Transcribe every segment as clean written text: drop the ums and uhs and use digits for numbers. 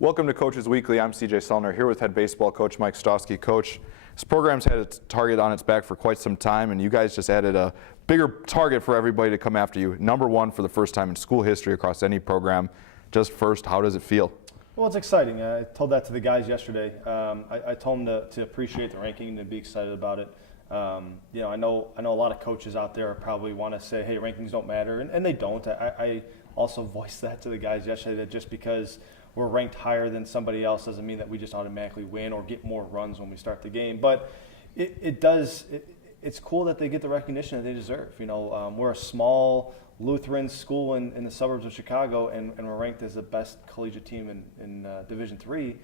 Welcome to Coaches Weekly. I'm CJ Sellner here with head baseball coach Mike Stawski. Coach, this program's had its target on its back for quite some time, and you guys just added a bigger target for everybody to come after you. Number one for the first time in school history across any program. Just first, how does it feel? Well, it's exciting. I told that to the guys yesterday. I told them to appreciate the ranking and to be excited about it. I know a lot of coaches out there probably want to say, hey, rankings don't matter, and they don't. I also voiced that to the guys yesterday, that just because we're ranked higher than somebody else doesn't mean that we just automatically win or get more runs when we start the game. But it's cool that they get the recognition that they deserve. We're a small Lutheran school in the suburbs of Chicago, and we're ranked as the best collegiate team in Division III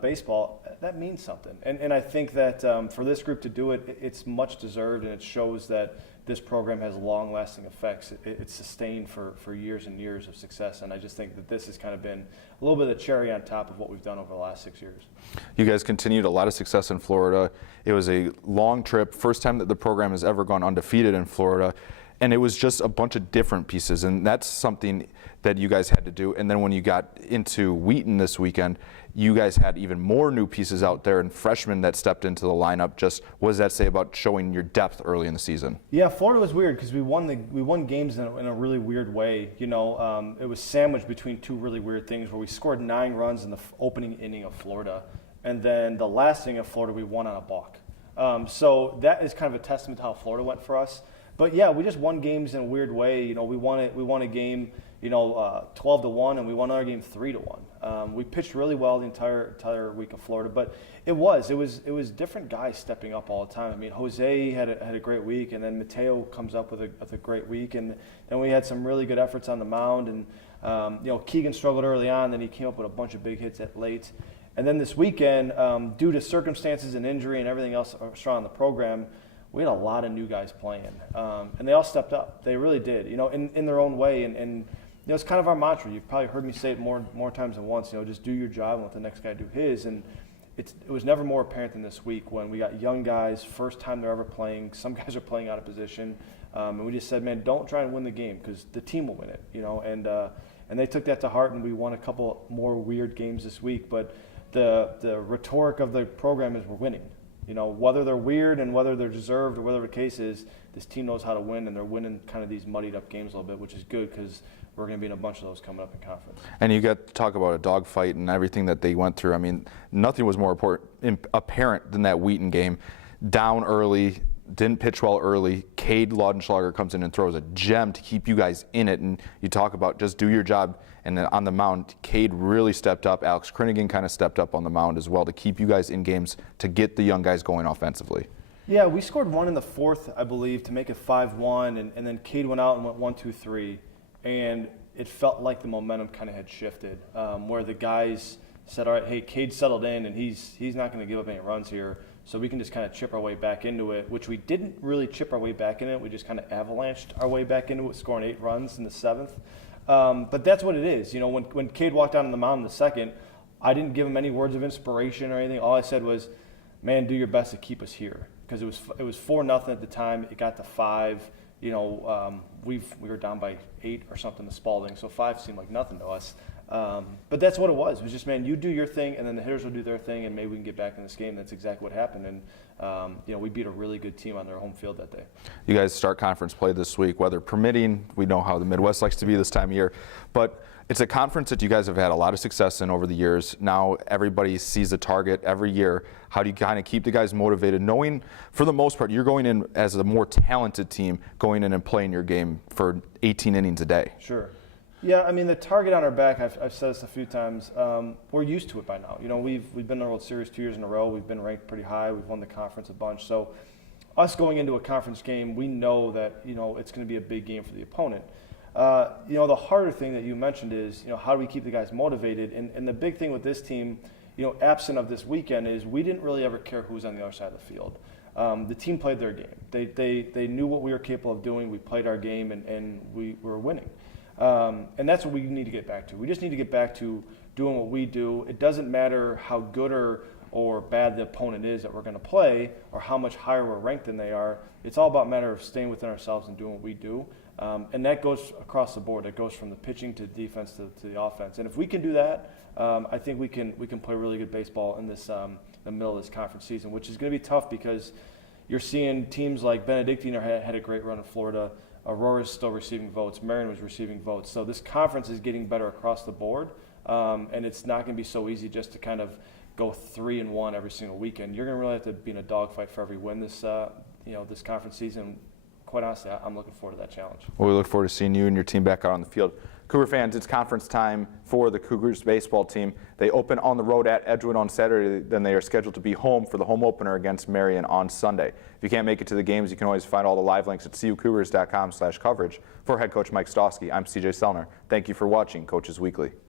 baseball. That means something. And I think that for this group to do it, it's much deserved, and it shows that this program has long-lasting effects. It's sustained for years and years of success, and I just think that this has kind of been a little bit of the cherry on top of what we've done over the last 6 years. You guys continued a lot of success in Florida. It was a long trip, first time that the program has ever gone undefeated in Florida, and it was just a bunch of different pieces, and that's something that you guys had to do. And then when you got into Wheaton this weekend, you guys had even more new pieces out there and freshmen that stepped into the lineup. Just what does that say about showing your depth early in the season? Yeah, Florida was weird because we won games in a really weird way. It was sandwiched between two really weird things where we scored 9 runs in the opening inning of Florida, and then the last inning of Florida we won on a balk. So that is kind of a testament to how Florida went for us. But yeah, we just won games in a weird way. We won a game, 12-1, and we won another game 3-1. We pitched really well the entire week of Florida, but it was different guys stepping up all the time. I mean, Jose had a great week, and then Mateo comes up with a great week, and then we had some really good efforts on the mound, and Keegan struggled early on, then he came up with a bunch of big hits at late, and then this weekend, due to circumstances and injury and everything else around the program, we had a lot of new guys playing, and they all stepped up. They really did, in their own way. And it's kind of our mantra. You've probably heard me say it more times than once. Just do your job and let the next guy do his. And it was never more apparent than this week when we got young guys, first time they're ever playing. Some guys are playing out of position, and we just said, man, don't try and win the game because the team will win it. And they took that to heart, and we won a couple more weird games this week. But the rhetoric of the program is we're winning. Whether they're weird and whether they're deserved or whatever the case is, this team knows how to win, and they're winning kind of these muddied up games a little bit, which is good because we're going to be in a bunch of those coming up in conference. And you got to talk about a dogfight and everything that they went through. I mean, nothing was more apparent than that Wheaton game. Down early, didn't pitch well early. Cade Laudenschlager comes in and throws a gem to keep you guys in it. And you talk about just do your job. And then on the mound, Cade really stepped up. Alex Krinnigan kind of stepped up on the mound as well to keep you guys in games to get the young guys going offensively. Yeah, we scored 1 in the 4th, I believe, to make it 5-1. And then Cade went out and went 1-2-3. And it felt like the momentum kind of had shifted, where the guys said, all right, hey, Cade settled in, and he's not going to give up any runs here. So we can just kind of chip our way back into it, which we didn't really chip our way back into it. We just kind of avalanched our way back into it, scoring 8 runs in the 7th. But that's what it is. When Cade walked out on the mound in the 2nd, I didn't give him any words of inspiration or anything. All I said was, man, do your best to keep us here. Because it was 4-0 at the time. It got to 5. We were down by 8 or something to Spalding, so 5 seemed like nothing to us. But that's what it was. It was just, man, you do your thing, and then the hitters will do their thing, and maybe we can get back in this game. That's exactly what happened. And, we beat a really good team on their home field that day. You guys start conference play this week, weather permitting. We know how the Midwest likes to be this time of year. But it's a conference that you guys have had a lot of success in over the years. Now everybody sees the target every year. How do you kind of keep the guys motivated, knowing for the most part you're going in as a more talented team, going in and playing your game for 18 innings a day? Sure. Yeah, I mean, the target on our back, I've said this a few times, we're used to it by now. We've been in the World Series 2 years in a row. We've been ranked pretty high. We've won the conference a bunch. So us going into a conference game, we know that, it's going to be a big game for the opponent. The harder thing that you mentioned is, how do we keep the guys motivated? And the big thing with this team, absent of this weekend, is we didn't really ever care who was on the other side of the field. The team played their game. They knew what we were capable of doing. We played our game, and we were winning. And that's what we need to get back to. We just need to get back to doing what we do. It doesn't matter how good or bad the opponent is that we're going to play or how much higher we're ranked than they are. It's all about a matter of staying within ourselves and doing what we do. And that goes across the board. It goes from the pitching to defense to the offense. And if we can do that, I think we can play really good baseball in this the middle of this conference season, which is going to be tough because you're seeing teams like Benedictine had a great run in Florida. Aurora's still receiving votes. Marion was receiving votes. So this conference is getting better across the board, and it's not going to be so easy just to kind of go 3-1 every single weekend. You're going to really have to be in a dogfight for every win this this conference season. Quite honestly, I'm looking forward to that challenge. Well, we look forward to seeing you and your team back out on the field. Cougar fans, it's conference time for the Cougars baseball team. They open on the road at Edgewood on Saturday, then they are scheduled to be home for the home opener against Marion on Sunday. If you can't make it to the games, you can always find all the live links at cucougars.com/coverage. For head coach Mike Stawski, I'm CJ Sellner. Thank you for watching Coaches Weekly.